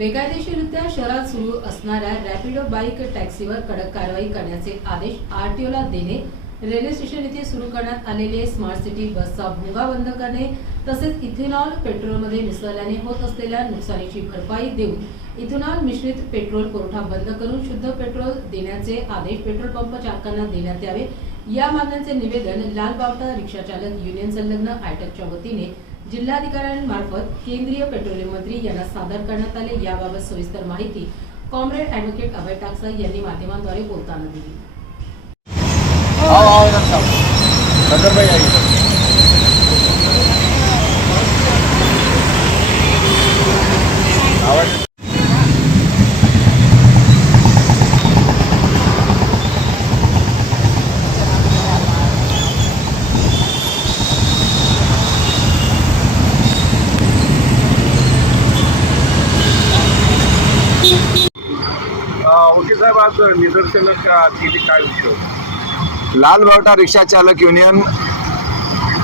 बेकायदेशीररित्या शहरात सुरू असणाऱ्या रॅपिडो बाईक टॅक्सीवर कडक कारवाई करण्याचे आदेश आरटीओला देणे, रेल्वे स्टेशन येथे सुरू करण्यात आलेले स्मार्ट सिटी बसचा भोंगा बंद करणे, तसेच इथेनॉल पेट्रोलमध्ये मिसळल्याने होत असलेल्या नुकसानीची भरपाई देऊन इथेनॉल मिश्रित पेट्रोल पुरवठा बंद करून शुद्ध पेट्रोल देण्याचे आदेश पेट्रोल पंप चालकांना देण्यात यावे। या मागण्यांचे निवेदन लाल बावटा रिक्षा चालक युनियन संलग्न आयटकच्या वतीने जिल्हाधिकाऱ्यांमार्फत केंद्रीय पेट्रोलियम मंत्री यांना सादर करण्यात आले। याबाबत सविस्तर माहिती कॉम्रेड ॲडव्होकेट अभय टाकसाळ यांनी माध्यमांद्वारे बोलताना दिली। ओके साहेब, आज निदर्शनात काय विषय? लाल बावटा रिक्षा चालक युनियन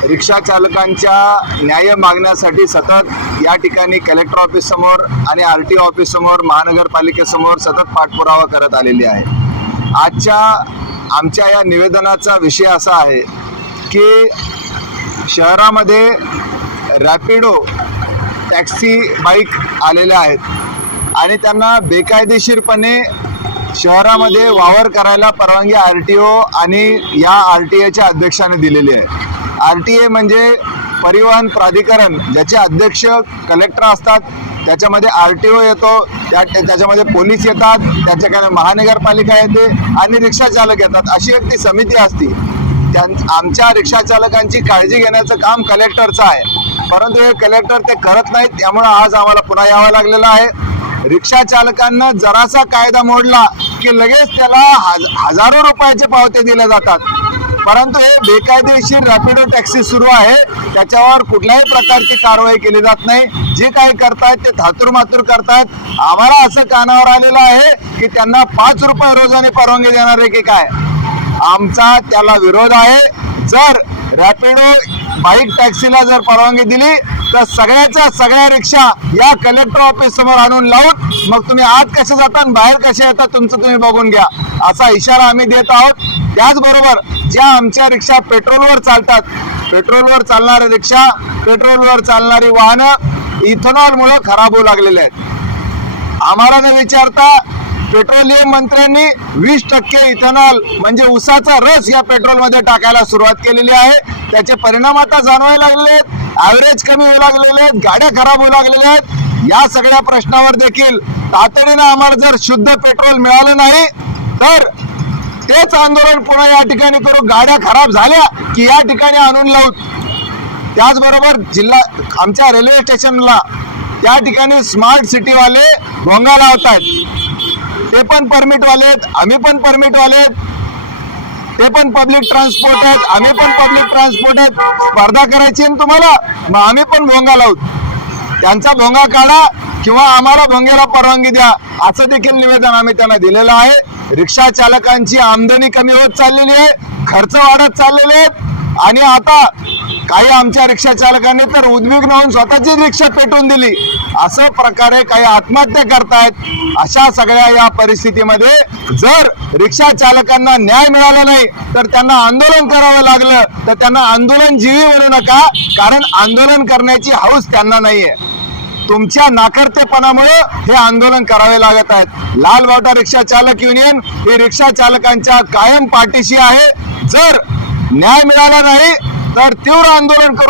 रिक्षा चालकांच्या न्याय मागण्यासाठी सतत या ठिकाणी कलेक्टर ऑफिस समोर आणि आरटीओ ऑफिस समोर, महानगरपालिकेसमोर सतत पाठपुरावा करत आलेली आहे। आजच्या आमच्या या निवेदनाचा विषय असा आहे की शहरामध्ये रॅपिडो टॅक्सी बाईक आलेल्या आहेत आणि त्यांना बेकायदेशीरपणे शहरामध्ये वावर करायला परवानगी आरटीओ आणि या आरटीएच्या अध्यक्षाने दिलेली आहे। आरटीए म्हणजे परिवहन प्राधिकरण, ज्याचे अध्यक्ष कलेक्टर असतात, त्याच्यामध्ये आरटीओ येतो, त्याच्यामध्ये पोलीस येतात, त्याच्याकडे महानगरपालिका येते आणि रिक्षा चालक येतात, अशी एक ती समिती असते। आमच्या रिक्षा चालकांची काळजी घेण्याचं काम कलेक्टरचं आहे, परंतु हे कलेक्टर ते करत नाहीत, त्यामुळे आज आम्हाला पुन्हा यावं लागलेलं आहे। रिक्षा चालकांना जरासा कायदा मोडला की लगेच त्याला हजारो रुपयाचे पावते दिले जातात, परंतु हे बेकायदेशीर रॅपिडो टॅक्सी सुरू आहे त्याच्यावर कुठल्याही प्रकारची कारवाई केली जात नाही। जे काही करतायत ते थातूरमातूर करतायत। आम्हाला असं कानावर आलेलं आहे की त्यांना 5 रुपये रोजाने परवानगी देणार आहे की काय। आमचा त्याला विरोध आहे। जर रॅपिडो बाईक टॅक्सीला जर परवानगी दिली तर सगळ्या रिक्षा या कलेक्टर ऑफिस समोर आणून लावून मग तुम्ही आत कसे जाता आणि बाहेर कसे येतात तुमचं तुम्ही बघून घ्या, असा इशारा आम्ही देत आहोत। त्याचबरोबर ज्या आमच्या रिक्षा पेट्रोलवर चालतात, पेट्रोलवर चालणाऱ्या रिक्षा, पेट्रोलवर चालणारी वाहनं इथेनॉलमुळे खराब होऊ लागलेले आहेत। आम्हाला न विचारता पेट्रोलियम मंत्र्यांनी 20% इथेनॉल म्हणजे उसाचा रस या पेट्रोलमध्ये टाकायला सुरुवात केलेली आहे। त्याचे परिणाम आता जाणवायला लागले आहेत, ॲव्हरेज कमी होऊ लागलेले आहेत, गाड्या खराब होऊ लागलेल्या आहेत। या सगळ्या प्रश्नावर देखील तातडीनं आम्हाला जर शुद्ध पेट्रोल मिळालं नाही तर तेच आंदोलन पुन्हा या ठिकाणी करू। गाड्या खराब झाल्या की या ठिकाणी आणून लावू। त्याचबरोबर आमच्या रेल्वे स्टेशनला त्या ठिकाणी स्मार्ट सिटीवाले भोंगा लावत आहेत। ते पण परमिटवाले आहेत, आम्ही पण परमिटवाले आहेत। ते पण पब्लिक ट्रान्सपोर्ट आहेत, आम्ही पण पब्लिक ट्रान्सपोर्ट आहेत। स्पर्धा करायची आहे तुम्हाला, मग आम्ही पण भोंगा लावू। त्यांचा भोंगा काढा किंवा आम्हाला भोंग्याला परवानगी द्या, असं देखील निवेदन आम्ही त्यांना दिलेलं आहे। रिक्षा चालकांची आमदनी कमी होत चाललेली आहे, खर्च वाढत चाललेले आहेत आणि आता काही आमच्या रिक्षा चालकांनी तर उद्विग्न होऊन स्वतःची रिक्षा पेटवून दिली, असं प्रकारे काही आत्महत्या करतायत। अशा सगळ्या या परिस्थितीमध्ये जर रिक्षा चालकांना न्याय मिळाला नाही तर त्यांना आंदोलन करावं लागलं तर त्यांना आंदोलन जीवी म्हणू नका, कारण आंदोलन करण्याची हौस त्यांना नाहीये। तुमच्या नाकर्तेपणामुळे हे आंदोलन करावे लागत आहेत। लाल बावटा रिक्षा चालक युनियन ही रिक्षा चालकांच्या कायम पाठीशी आहे। जर न्याय मिळाला नाही तर तीव्र आंदोलन करू।